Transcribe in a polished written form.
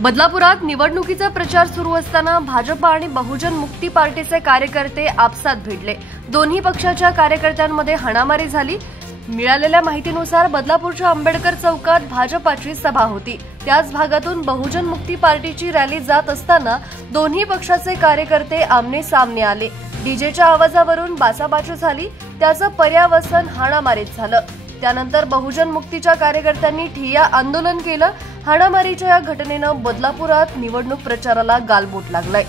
बदलापुरात निवडणुकीचा प्रचार सुरू असताना भाजप आणि बहुजन मुक्ती पार्टीचे कार्यकर्ते आपसात भिडले। दोन्ही पक्षाच्या कार्यकर्त्यांमध्ये हाणामारी झाली। मिळालेल्या माहितीनुसार बदलापूरच्या आंबेडकर चौकात भाजपाची सभा होती। त्याच भागातून बहुजन मुक्ती पार्टीची रॅली जात असताना दोन्ही पक्षाचे कार्यकर्ते आमने सामने आले। डीजेच्या आवाजावरून बाचाबाची झाली, त्याचं पर्यावसन हाणामारीत झालं। त्यानंतर बहुजन मुक्तीच्या कार्यकर्त्यांनी ठिय्या आंदोलन केलं। हाणामारीच्या या घटनेनं बदलापुरात निवडणूक प्रचाराला गालबोट लागलाय।